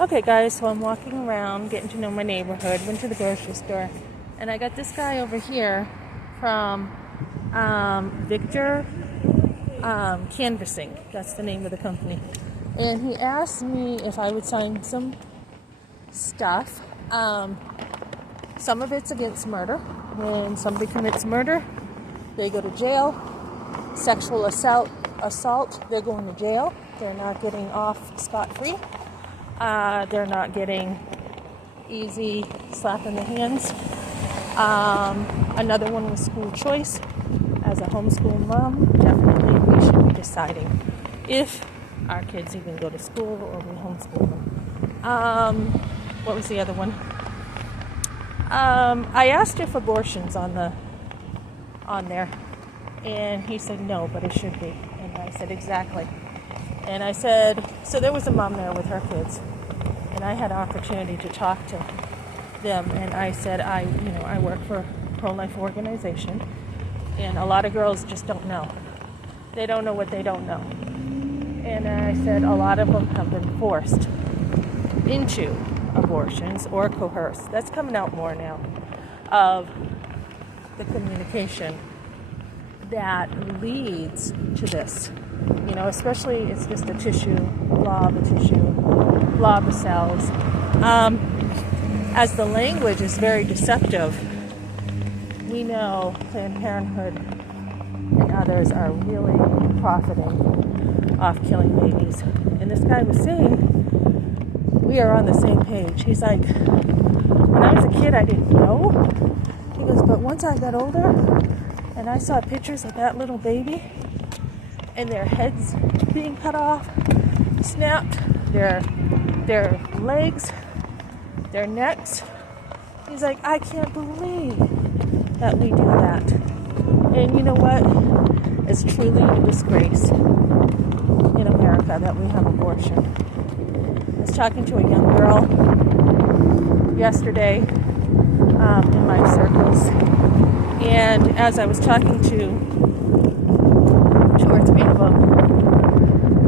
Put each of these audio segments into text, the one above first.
Okay, guys, so I'm walking around, getting to know my neighborhood, went to the grocery store, and I got this guy over here from Victor Canvassing. That's the name of the company. And he asked me if I would sign some stuff. Some of it's against murder. When somebody commits murder, they go to jail. Sexual assault, they're going to jail. They're not getting off scot-free. They're not getting easy slap in the hands. Another one was school choice. As a homeschool mom, definitely we should be deciding if our kids even go to school or we homeschool them. What was the other one? I asked if abortion's on there, and he said no, but it should be. And I said exactly. And I said, so there was a mom there with her kids, and I had an opportunity to talk to them, and I said, I work for a pro-life organization, and a lot of girls just don't know. They don't know what they don't know. And I said, a lot of them have been forced into abortions or coerced. That's coming out more now, of the communication that leads to this. Especially it's just a tissue, law of the cells. As the language is very deceptive, we know Planned Parenthood and others are really profiting off killing babies. And this guy was saying, we are on the same page. He's like, when I was a kid, I didn't know. He goes, but once I got older and I saw pictures of that little baby, and their heads being cut off, snapped, their legs, their necks. He's like, I can't believe that we do that. And you know what? It's truly a disgrace in America that we have abortion. I was talking to a young girl yesterday in my circles, and as I was talking to two or three of them,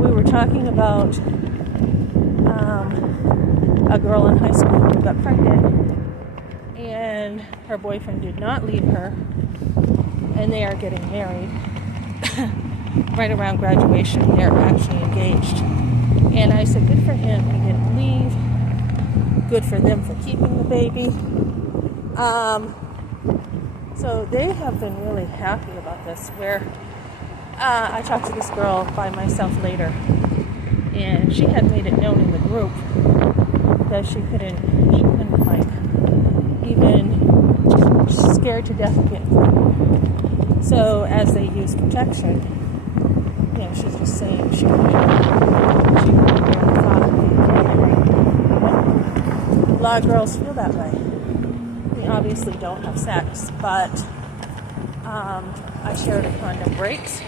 we were talking about a girl in high school who got pregnant, and her boyfriend did not leave her, and they are getting married right around graduation. They're actually engaged. And I said, good for him, he didn't leave. Good for them for keeping the baby. So they have been really happy about this, where I talked to this girl by myself later, and she had made it known in the group that she couldn't like, even, she's scared to death of getting pregnant. So as they use protection, she's just saying she couldn't bear the thought of being pregnant. A lot of girls feel that way. We obviously don't have sex, but I shared a condom breaks.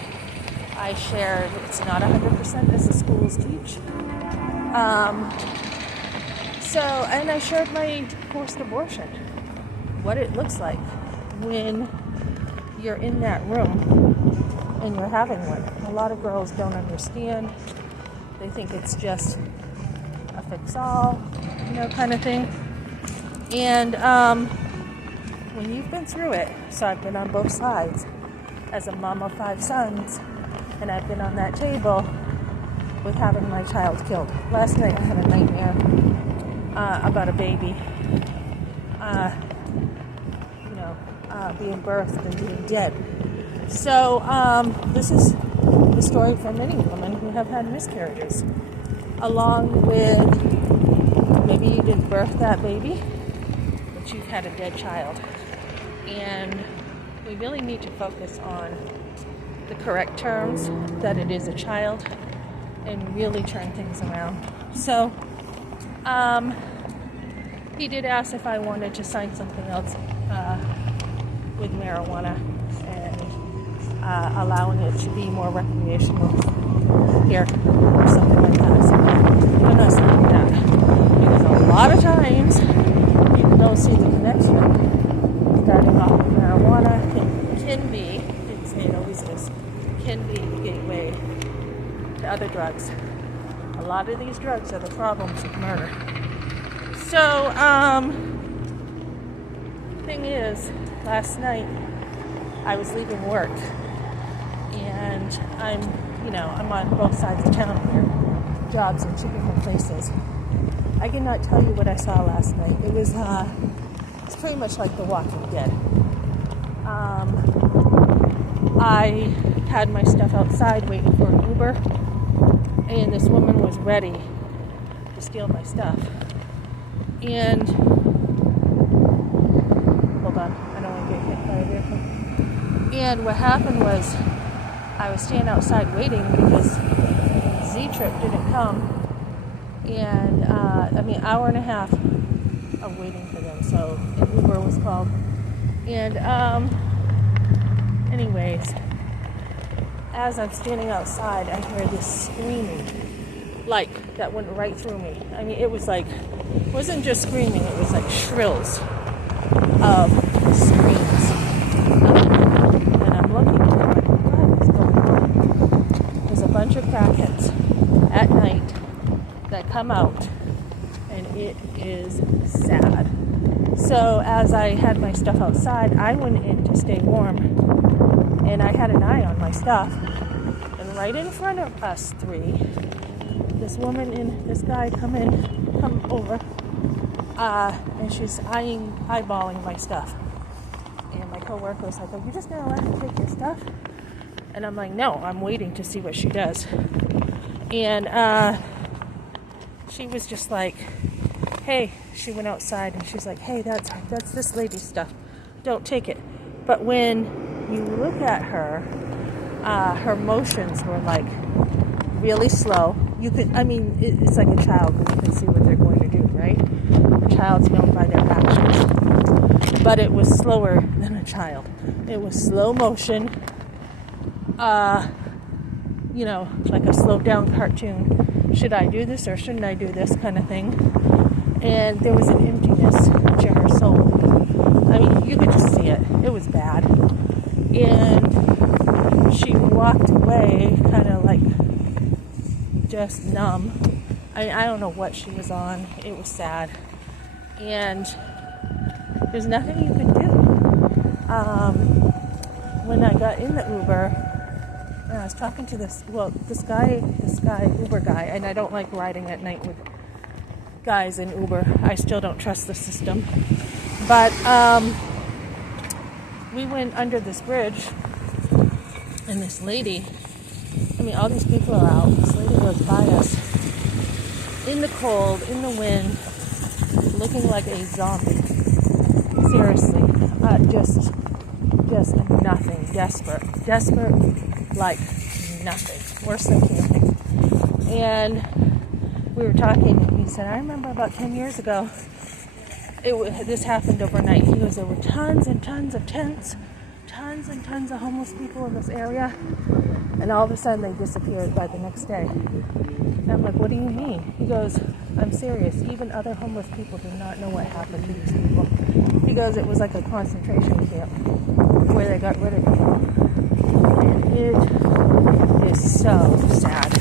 I shared it's not 100% as the schools teach. And I shared my forced abortion, what it looks like when you're in that room and you're having one. A lot of girls don't understand. They think it's just a fix-all, kind of thing. And when you've been through it, so I've been on both sides as a mom of 5 sons, and I've been on that table with having my child killed. Last night I had a nightmare about a baby, being birthed and being dead. So this is the story for many women who have had miscarriages, along with maybe you didn't birth that baby, but you've had a dead child. And we really need to focus on the correct terms, that it is a child, and really turn things around. So he did ask if I wanted to sign something else with marijuana and allowing it to be more recreational here or something like that. I said, I'm not signing that, because a lot of times people don't see the connection. Starting off with marijuana can be, didn't say it always is, can be the gateway to other drugs. A A lot of these drugs are the problems with murder. So, thing is, last night I was leaving work, and I'm on both sides of town here, jobs in two different places. I cannot tell you what I saw last night. It was it's pretty much like The Walking Dead. I had my stuff outside waiting for an Uber, and this woman was ready to steal my stuff. And hold on, I don't want to get hit by a vehicle. And what happened was, I was standing outside waiting because Z-Trip didn't come, and hour and a half of waiting for them. So an Uber was called, and anyways, as I'm standing outside, I hear this screaming, like, that went right through me. I mean, it was like, it wasn't just screaming, it was like shrills of screams. And I'm looking at it, like, what is going on? There's a bunch of crackheads at night that come out, and it is sad. So as I had my stuff outside, I went in to stay warm, and I had an eye on my stuff, and right in front of us three, this woman and this guy come over, and she's eyeballing my stuff. And my coworker was like, "Are you just gonna let her take your stuff?" And I'm like, "No, I'm waiting to see what she does." And she was just like, "Hey," she went outside and she's like, "Hey, that's this lady's stuff. Don't take it." But when you look at her, her motions were like really slow. You could, it's like a child when you can see what they're going to do, right? A child's known by their actions. But it was slower than a child. It was slow motion, like a slowed down cartoon. Should I do this or shouldn't I do this kind of thing? And there was an emptiness to her soul. I mean, you could just see it. It was bad. And she walked away kind of like just numb. I don't know what she was on. It was sad. And there's nothing you can do. When I got in the Uber, and I was talking to this guy, Uber guy, and I don't like riding at night with guys in Uber. I still don't trust the system. But we went under this bridge, and this lady, all these people are out. This lady goes by us in the cold, in the wind, looking like a zombie. Seriously, just nothing. Desperate, like nothing. Worse than camping. And we were talking, and he said, "I remember about 10 years ago, this happened overnight." He goes, "There were tons and tons of tents, tons and tons of homeless people in this area, and all of a sudden they disappeared by the next day." And I'm like, "What do you mean?" He goes, "I'm serious. Even other homeless people do not know what happened to these people." He goes, "It was like a concentration camp where they got rid of people." And it is so sad.